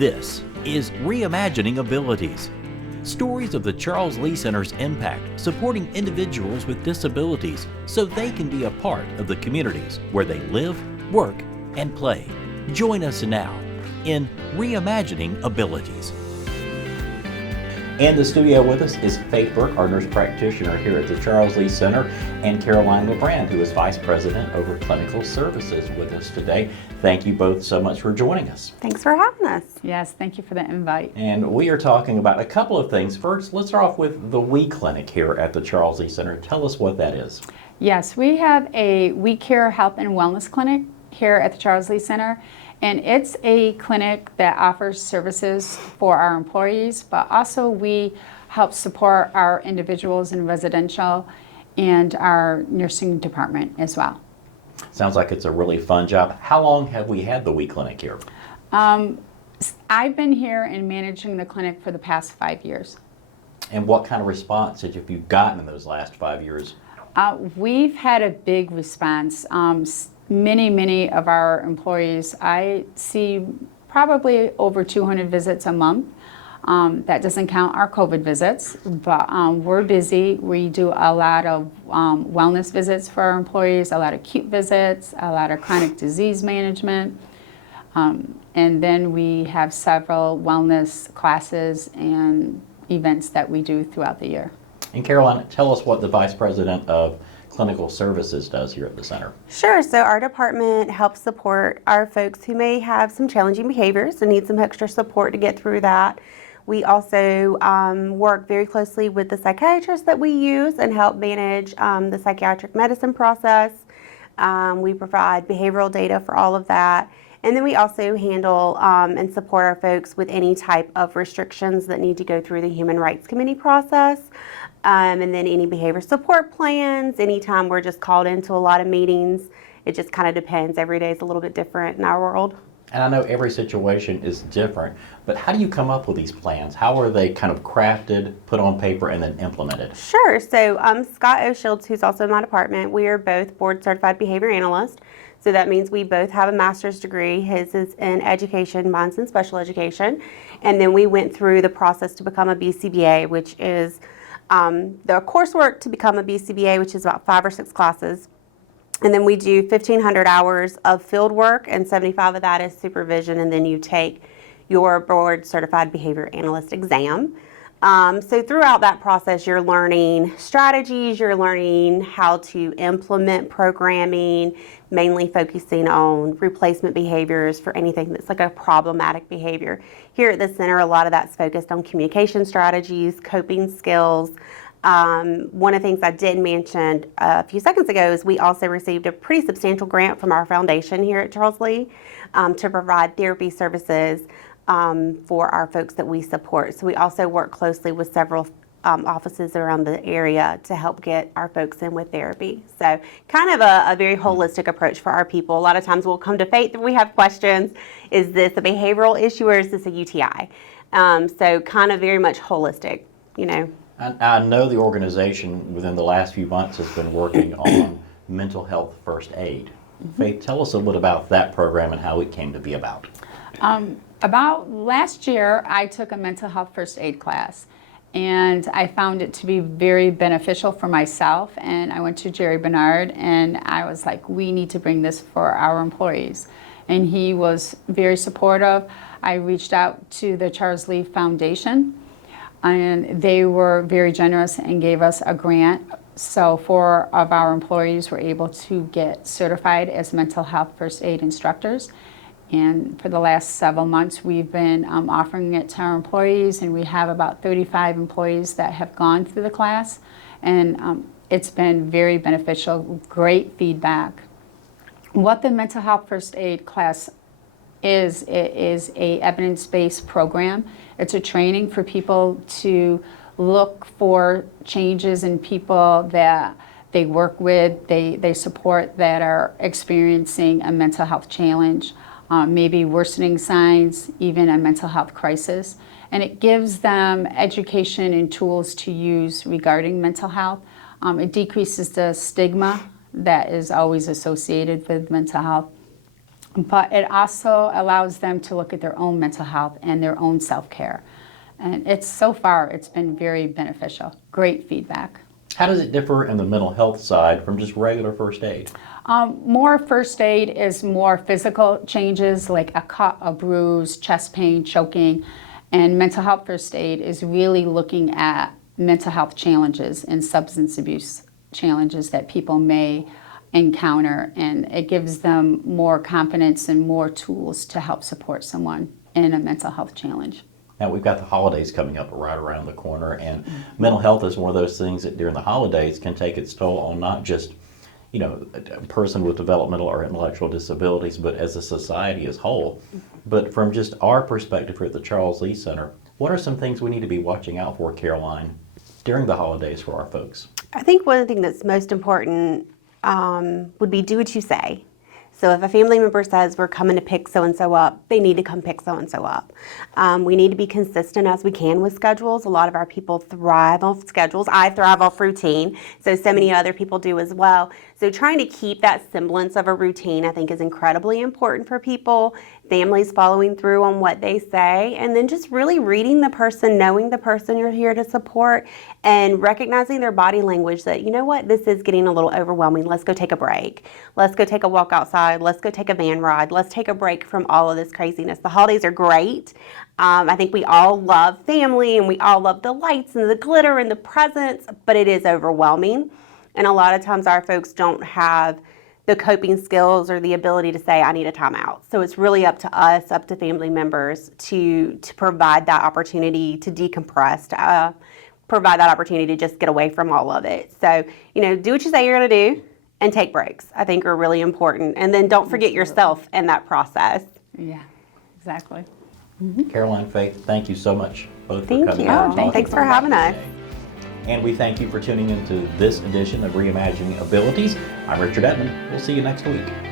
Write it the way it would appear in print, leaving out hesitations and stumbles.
This is Reimagining Abilities. Stories of the Charles Lea Center's impact supporting individuals with disabilities so they can be a part of the communities where they live, work, and play. Join us now in Reimagining Abilities. In the studio with us is Faith Burke, our nurse practitioner here at the Charles Lea Center, and Caroline LeBrand, who is Vice President over Clinical Services with us today. Thank you both so much for joining us. Thanks for having us. Yes, thank you for the invite. And we are talking about a couple of things. First, let's start off with the We Clinic here at the Charles Lea Center. Tell us what that is. Yes, we have a We Care Health and Wellness Clinic here at the Charles Lea Center. And it's a clinic that offers services for our employees, but also we help support our individuals in residential and our nursing department as well. Sounds like it's a really fun job. How long have we had the We Clinic here? I've been here and managing the clinic for the past 5 years. And what kind of response have you gotten in those last 5 years? We've had a big response. Many of our employees, I see probably over 200 visits a month. That doesn't count our COVID visits, but we're busy. We do a lot of wellness visits for our employees, a lot of acute visits, a lot of chronic disease management, and then we have several wellness classes and events that we do throughout the year. And Caroline, tell us what the Vice President of Clinical Services does here at the center. Sure. So our department helps support our folks who may have some challenging behaviors and need some extra support to get through that. We also work very closely with the psychiatrists that we use and help manage the psychiatric medicine process. We provide behavioral data for all of that. And then we also handle and support our folks with any type of restrictions that need to go through the Human Rights Committee process. And then any behavior support plans, anytime we're just called into a lot of meetings. It just kind of depends. Every day is a little bit different in our world. And I know every situation is different, but how do you come up with these plans? How are they kind of crafted, put on paper, and then implemented? Sure. So Scott O'Shields, who's also in my department, we are both board certified behavior analysts. So that means we both have a master's degree. His is in education, mine's in special education. And then we went through the process to become a BCBA, which is the coursework to become a BCBA, which is about 5 or 6 classes. And then we do 1,500 hours of field work, and 75 of that is supervision, and then you take your board certified behavior analyst exam. So throughout that process, you're learning strategies, you're learning how to implement programming, mainly focusing on replacement behaviors for anything that's like a problematic behavior. Here at the center, a lot of that's focused on communication strategies, coping skills. One of the things I did mention a few seconds ago is we also received a pretty substantial grant from our foundation here at Charles Lea to provide therapy services for our folks that we support. So we also work closely with several offices around the area to help get our folks in with therapy. So kind of a very holistic approach for our people. A lot of times we'll come to Faith and we have questions. Is this a behavioral issue or is this a UTI? So kind of very much holistic, you know. I know the organization within the last few months has been working on mental health first aid. Mm-hmm. Faith, tell us a little bit about that program and how it came to be about. About last year, I took a mental health first aid class, and I found it to be very beneficial for myself. And I went to Jerry Bernard, and I was like, we need to bring this for our employees. And he was very supportive. I reached out to the Charles Lea Foundation, and they were very generous and gave us a grant. So 4 of our employees were able to get certified as mental health first aid instructors. And for the last several months, we've been offering it to our employees, and we have about 35 employees that have gone through the class. And it's been very beneficial, great feedback. What the mental health first aid class is, it is a evidence-based program. It's a training for people to look for changes in people that they work with, they support, that are experiencing a mental health challenge. Maybe worsening signs, even a mental health crisis. And it gives them education and tools to use regarding mental health. It decreases the stigma that is always associated with mental health. but it also allows them to look at their own mental health and their own self-care. And so far, it's been very beneficial. Great feedback. How does it differ in the mental health side from just regular first aid? More first aid is more physical changes like a cut, a bruise, chest pain, choking. And mental health first aid is really looking at mental health challenges and substance abuse challenges that people may encounter. And it gives them more confidence and more tools to help support someone in a mental health challenge. Now, we've got the holidays coming up right around the corner, and mental health is one of those things that during the holidays can take its toll on not just, a person with developmental or intellectual disabilities, but as a society as whole. But from just our perspective here at the Charles Lea Center, what are some things we need to be watching out for, Caroline, during the holidays for our folks? I think one thing that's most important would be do what you say. So if a family member says we're coming to pick so-and-so up, they need to come pick so-and-so up. We need to be consistent as we can with schedules. A lot of our people thrive off schedules. I thrive off routine, so many other people do as well. So trying to keep that semblance of a routine, I think, is incredibly important for people. Families following through on what they say, and then just really reading the person, knowing the person you're here to support, and recognizing their body language that, you know what, this is getting a little overwhelming. Let's go take a break. Let's go take a walk outside. Let's go take a van ride. Let's take a break from all of this craziness. The holidays are great. I think we all love family, and we all love the lights and the glitter and the presents, but it is overwhelming. And a lot of times our folks don't have the coping skills or the ability to say, I need a timeout. So it's really up to us, up to family members to provide that opportunity to decompress, to provide that opportunity to just get away from all of it. So, do what you say you're going to do and take breaks, I think, are really important. And then don't forget yourself in that process. Yeah, exactly. Caroline, Faith, thank you so much both for Thank coming you. out and talking Thanks to for us having us. today. And we thank you for tuning into this edition of Reimagining Abilities. I'm Richard Edmond. We'll see you next week.